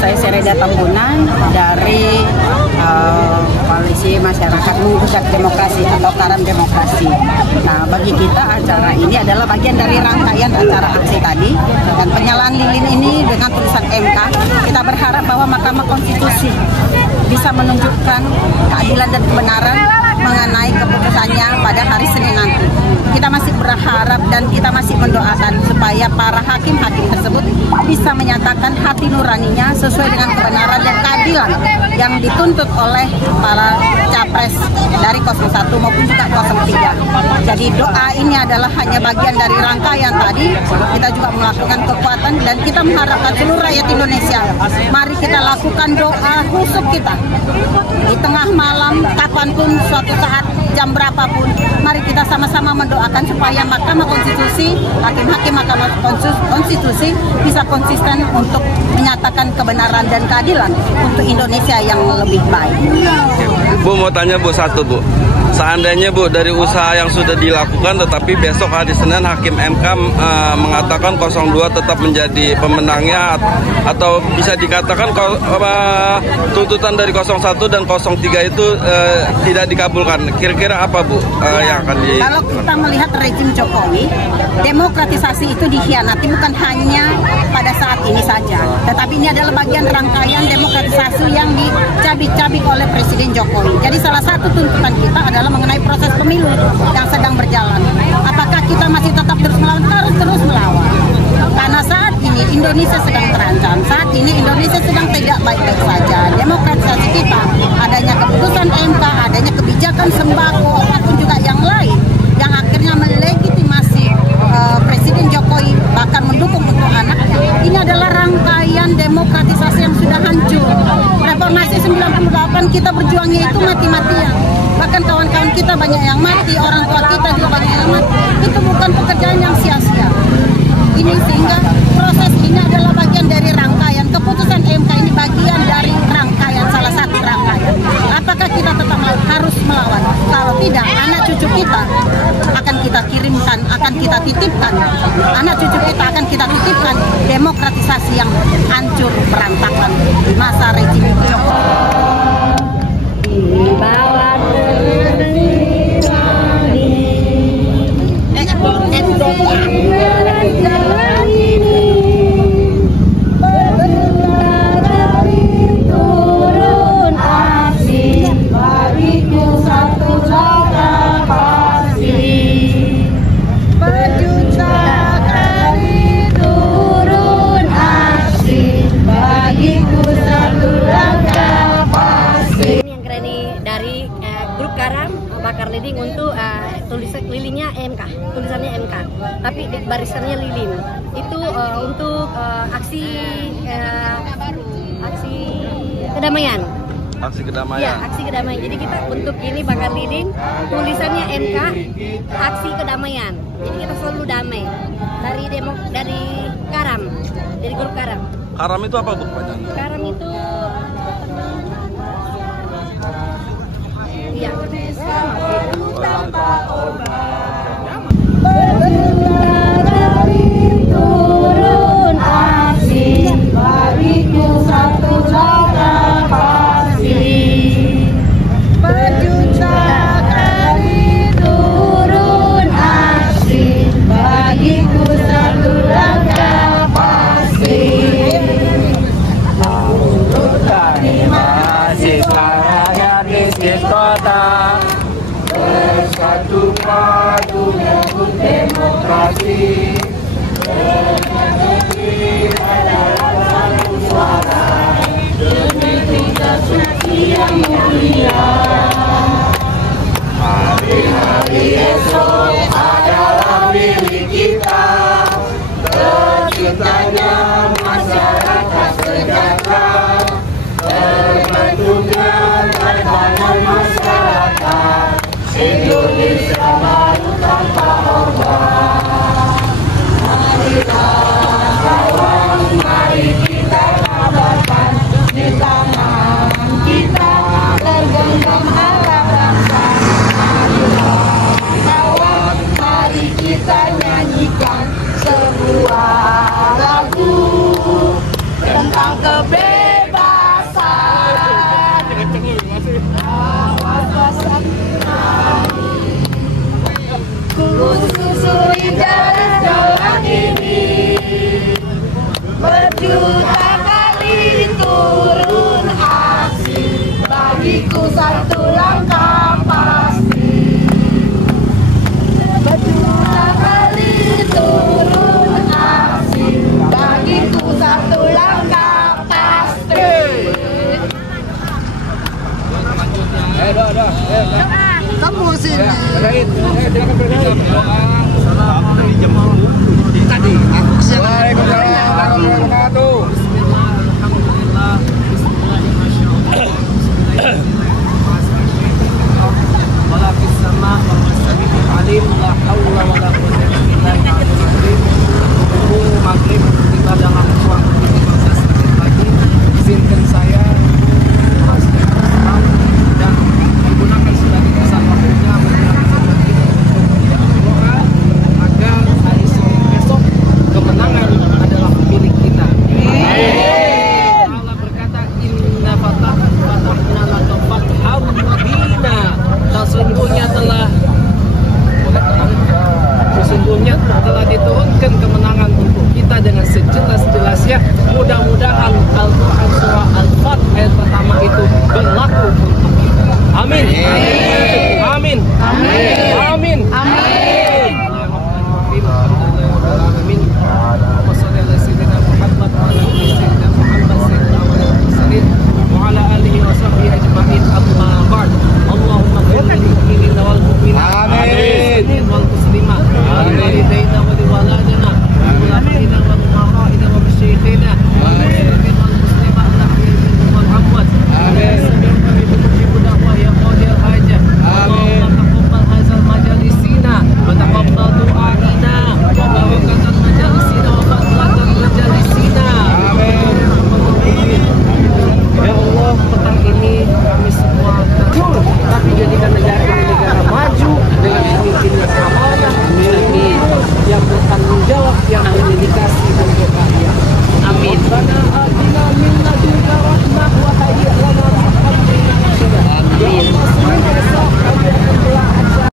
Saya Sereda Tambunan dari Koalisi Masyarakat Menggugat Demokrasi atau Karam Demokrasi. Nah, bagi kita acara ini adalah bagian dari rangkaian acara aksi tadi, dan penyalaan lilin ini dengan tulisan MK. Kita berharap bahwa Mahkamah Konstitusi bisa menunjukkan keadilan dan kebenaran mengenai keputusannya pada hari Senin nanti. Kita masih berharap dan kita masih mendoakan supaya para hakim-hakim tersebut bisa menyatakan hati nuraninya sesuai dengan kebenaran dan keadilan yang dituntut oleh para capres dari 01 maupun juga 03. Jadi doa ini adalah hanya bagian dari rangkaian tadi. Kita juga melakukan kekuatan dan kita mengharapkan seluruh rakyat Indonesia, mari kita lakukan doa khusus kita di tengah malam, kapanpun, suatu saat, jam berapapun, mari kita sama-sama mendoakan supaya Mahkamah Konstitusi, hakim-hakim Mahkamah Konstitusi bisa konsisten untuk menyatakan kebenaran dan keadilan untuk Indonesia yang lebih baik. Bu, mau tanya Bu satu, Bu. Seandainya Bu, dari usaha yang sudah dilakukan tetapi besok hari Senin Hakim MK mengatakan 02 tetap menjadi pemenangnya, atau bisa dikatakan tuntutan dari 01 dan 03 itu tidak dikabulkan, kira-kira apa Bu yang akan di... Kalau kita melihat rejim Jokowi, demokratisasi itu dikhianati bukan hanya pada saat ini saja, tetapi ini adalah bagian rangkaian demokratisasi yang dicabik-cabik oleh Presiden Jokowi. Jadi salah satu tuntutan kita adalah mengenai proses pemilu yang sedang berjalan. Apakah kita masih tetap terus melawan? Harus terus melawan. Karena saat ini Indonesia sedang terancam. Saat ini Indonesia sedang tidak baik-baik saja. Demokratisasi kita, adanya keputusan MK, adanya kebijakan sembako, ataupun juga yang lain, yang akhirnya melegitimasi Presiden Jokowi bahkan mendukung untuk anaknya. Ini adalah rangkaian demokratisasi yang sudah hancur. Reformasi 98 kita berjuangnya itu mati-matian. Bahkan kawan-kawan kita banyak yang mati, orang tua kita juga banyak yang mati. Itu bukan pekerjaan yang sia-sia. Ini sehingga proses ini adalah bagian dari rangkaian. Keputusan MK ini bagian dari rangkaian, salah satu rangkaian. Apakah kita tetap harus melawan? Kalau tidak, anak cucu kita akan kita kirimkan, akan kita titipkan. Anak cucu kita akan kita titipkan demokratisasi yang hancur berantakan di masa rejim Jokowi. Bakar lilin untuk tulisan lilinnya MK, tulisannya MK, tapi barisannya lilin. Itu untuk aksi kedamaian. Aksi kedamaian. Ya, aksi kedamaian. Jadi kita untuk ini bakar lilin, tulisannya MK, aksi kedamaian. Jadi kita selalu damai dari Karam, dari grup Karam. Karam itu apa Bu? Karam itu ya. Turun aksi, bagiku satu cara pasti. Berjuta kali turun aksi, bagiku satu langkah pasti. Kami masih sangat miskin kota, bersatu padu menyambut demokrasi. Demokrasi adalah satu suara demi kita suci yang mulia. Hari-hari esok adalah milik kita.